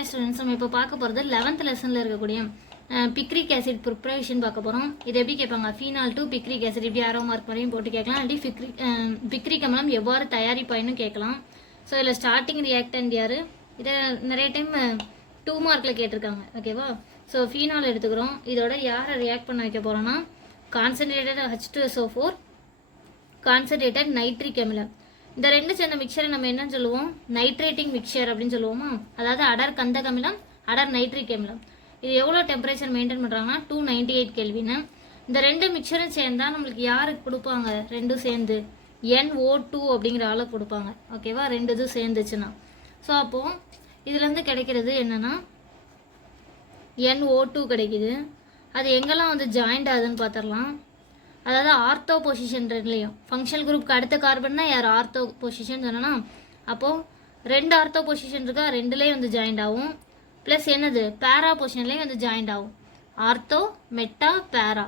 Hi students, நம்ம இப்போ பார்க்க போகிறது 11th லெசனில் இருக்கக்கூடிய பிக்ரிக் ஆசிட் ப்ரிப்பரேஷன் பார்க்க போகிறோம். இது எப்படி கேட்பாங்க, ஃபீனால் டு பிக்ரிக் ஆசிட் இப்படி ஆரோ மார்க் வரையும் போட்டு கேட்கலாம். அப்படி பிக்ரிக் அமிலம் எவ்வாறு தயாரிப்பாயின்னு கேட்கலாம். ஸோ இதில் ஸ்டார்டிங் ரியாக்டன்ட் யார், இதை நிறைய டைம் 2 மார்க்கில் கேட்டிருக்காங்க. ஓகேவா? ஸோ ஃபீனால் எடுத்துக்கிறோம். இதோட யாரை ரியாக்ட் பண்ண வைக்க போகிறோன்னா கான்சன்ட்ரேட்டட் H2SO4 கான்சன்ட்ரேட்டட் நைட்ரிக் அமிலம். இந்த ரெண்டு சேர்ந்த மிக்சரை நம்ம என்னன்னு சொல்லுவோம், நைட்ரேட்டிங் மிக்சர் அப்படின்னு சொல்லுவோமா. அதாவது அடர் கந்தக அமிலம், அடர் நைட்ரிக் அமிலம். இது எவ்வளோ டெம்பரேச்சர் மெயின்டைன் பண்ணுறாங்கன்னா 298 கெல்வின். இந்த ரெண்டு மிக்சரும் சேர்ந்தால் நம்மளுக்கு யாருக்கு கொடுப்பாங்க, ரெண்டும் சேர்ந்து NO2 அப்படிங்கிற ஆளை கொடுப்பாங்க. ஓகேவா, ரெண்டு இதுவும் சேர்ந்துச்சுன்னா. ஸோ அப்போது இதுலேருந்து கிடைக்கிறது என்னென்னா NO2 கிடைக்குது. அது எங்கெல்லாம் வந்து ஜாயிண்ட் ஆகுதுன்னு பார்த்துடலாம். அதாவது ஆர்த்தோ பொசிஷன் ரெண்டுலேயும் ஃபங்க்ஷனல் குரூப்புக்கு அடுத்த கார்பன்னா யார் ஆர்த்தோ பொசிஷன் சொன்னோன்னா, அப்போது ரெண்டு ஆர்த்தோ பொசிஷன் இருக்கா, ரெண்டுலேயும் வந்து ஜாயிண்ட் ஆகும். ப்ளஸ் என்னது, பேரா பொசிஷன்லேயும் வந்து ஜாயிண்ட் ஆகும். ஆர்த்தோ மெட்டா பேரா.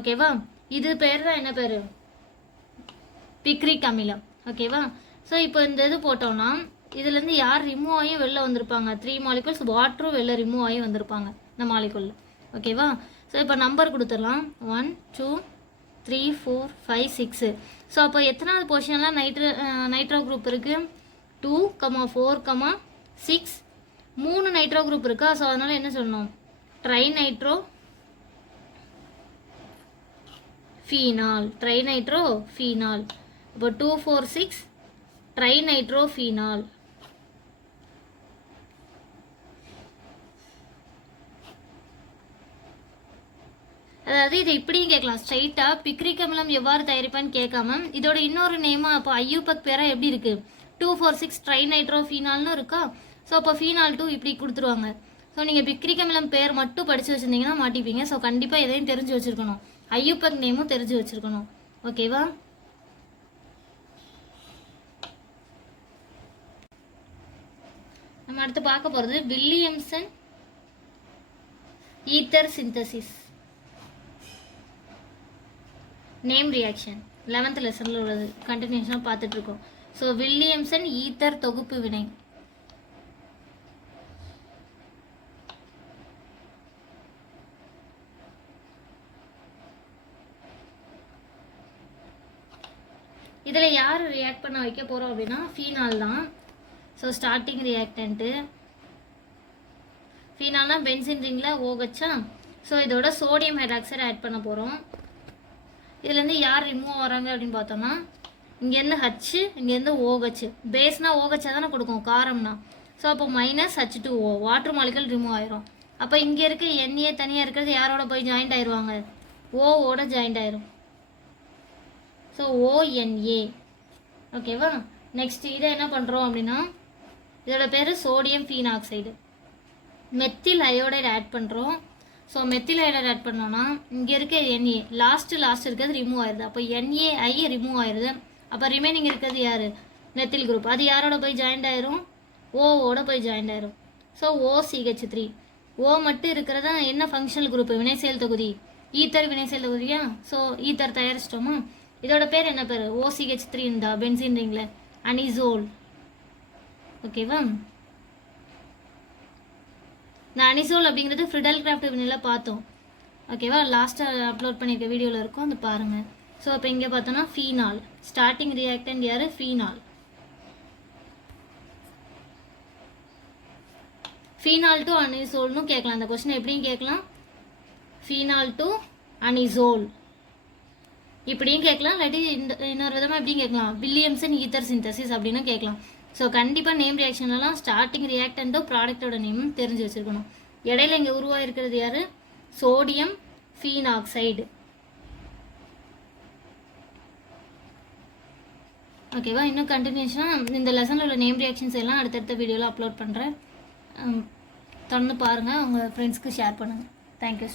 ஓகேவா, இது பேர் தான் என்ன பேர், பிக்ரிக் அமிலம். ஓகேவா, ஸோ இப்போ இந்த இது போட்டோம்னா இதுலேருந்து யார் ரிமூவ் ஆகி வெளில வந்திருப்பாங்க, 3 மாலிகுல்ஸ் வாட்டரும் வெளில ரிமூவ் ஆகி வந்திருப்பாங்க இந்த மாலிகுல். ஓகேவா, ஸோ இப்போ நம்பர் கொடுத்துடலாம் 1 2 3 4 5 6. ஸோ அப்போ எத்தனாவது பொசிஷன்லாம் நைட்ரோ குரூப் இருக்குது, 2, 4, 6. 3 நைட்ரோ குரூப் இருக்கா. ஸோ அதனால் என்ன சொல்லணும், try nitro phenol. Try nitro phenol. இப்போ 2 4 6 ட்ரை நைட்ரோ ஃபீனால். அதாவது இதை இப்படியும் கேட்கலாம், ஸ்ட்ரைட்டாக பிக்ரிக் அமிலம் எவ்வாறு தயாரிப்பான்னு கேட்காம இதோட இன்னொரு நேமாக அப்போ ஐயூபக் பேரா எப்படி இருக்குது, 2 4 6 ட்ரை நைட்ரோ ஃபீனால்னு இருக்கா. ஸோ அப்போ ஃபீனால் 2 இப்படி கொடுத்துருவாங்க. ஸோ நீங்கள் பிக்ரிக் அமிலம் பேர் மட்டும் படித்து வச்சுருந்தீங்கன்னா மாட்டிப்பீங்க. ஸோ கண்டிப்பாக எதையும் தெரிஞ்சு வச்சுருக்கணும், ஐயூபக் நேமும் தெரிஞ்சு வச்சுருக்கணும். ஓகேவா, நம்ம அடுத்து பார்க்க போகிறது Williamson ether synthesis name reaction 11th லெசனில் உள்ளது, கண்டினியூஷனாக பார்த்துட்ருக்கோம். ஸோ வில்லியம்சன் ஈத்தர் தொகுப்பு வினை. இதில் யார் ரியாக்ட் பண்ண வைக்க போகிறோம் அப்படின்னா ஃபீனால் தான். ஸோ ஸ்டார்டிங் ரியாக்டன்ட்டு ஃபீனால்னா பென்சின் ரிங்கில் OH. ஸோ இதோட சோடியம் ஹைட்ராக்சைடு ஆட் பண்ண போகிறோம். இதுலேருந்து யார் ரிமூவ் வராங்க அப்படின்னு பார்த்தோம்னா இங்கேருந்து H, இங்கேருந்து OH. பேஸ்னால் OH தானே கொடுக்கும் காரம்னா. ஸோ அப்போ -H2O வாட்டர் மாலிகல் ரிமூவ் ஆயிரும். அப்போ இங்கே இருக்க NA தனியாக இருக்கிறது யாரோட போய் ஜாயிண்ட் ஆயிடுவாங்க, ஓட ஜாயிண்ட் ஆயிரும். So ONA. ஓகேவா, நெக்ஸ்ட் இதை என்ன பண்ணுறோம் அப்படின்னா இதோட பேர் sodium phenoxide. Methyl iodide add பண்ணுறோம். ஸோ மெத்தில் அயோடைடு ஆட் பண்ணோன்னா இங்கே இருக்க NA லாஸ்ட் இருக்கிறது ரிமூவ் ஆயிடுது. அப்போ NaI ரிமூவ் ஆயிடுது. அப்போ ரிமைனிங் இருக்கிறது யார், மெத்தில் குரூப். அது யாரோட போய் ஜாயிண்ட் ஆயிரும், ஓட போய் ஜாயிண்ட் ஆயிரும். So OCH3. ஓ மட்டும் இருக்கிறதா என்ன ஃபங்க்ஷனல் குரூப், வினைசெயல் தொகுதி, ஈத்தர் வினைசெயல் தொகுதியா. ஸோ ஈத்தர் தயாரிச்சிட்டோமா. இதோட பேர் என்ன பேர், OCH3 இருந்தா பென்சின் ரிங்கில் அனிசோல். ஓகேவா, இந்த அனிசோல் அப்படிங்கிறது ஃப்ரிடல் கிராஃப்ட் வினையில் பார்த்தோம். ஓகேவா, லாஸ்ட்டாக அப்லோட் பண்ணியிருக்க வீடியோவில் இருக்கும், அது பாருங்கள். ஸோ இப்போ இங்கே பார்த்தோன்னா ஃபீனால் ஸ்டார்டிங் ரியாக்டன்ட் யார், ஃபீனால். ஃபீனால் டு அனிசோல்னு கேட்கலாம். அந்த கொஸ்டின் எப்படியும் கேட்கலாம், ஃபீனால் டு அனிசோல் இப்படியும் கேட்கலாம். இல்லாட்டி இன்னொரு விதமாக எப்படியும் கேட்கலாம், வில்லியம்சன் ஈத்தர் சிந்தசிஸ் அப்படின்னு கேட்கலாம். ஸோ கண்டிப்பாக நேம் ரியாக்ஷன்லாம் ஸ்டார்டிங் ரியாக்டன்ட்டோ ப்ராடக்டோட நேமும் தெரிஞ்சு வச்சுருக்கணும். இடையில இங்கே உருவாயிருக்கிறது யார், சோடியம் ஃபீனாக்சைடு. ஓகேவா, இன்னும் கண்டினியூஷனாக இந்த லெசனில் உள்ள நேம் ரியாக்ஷன்ஸ் எல்லாம் அடுத்தடுத்த வீடியோவில் அப்லோட் பண்ணுறேன். தொடர்ந்து பாருங்கள், உங்கள் ஃப்ரெண்ட்ஸ்க்கு ஷேர் பண்ணுங்கள். தேங்க்யூ.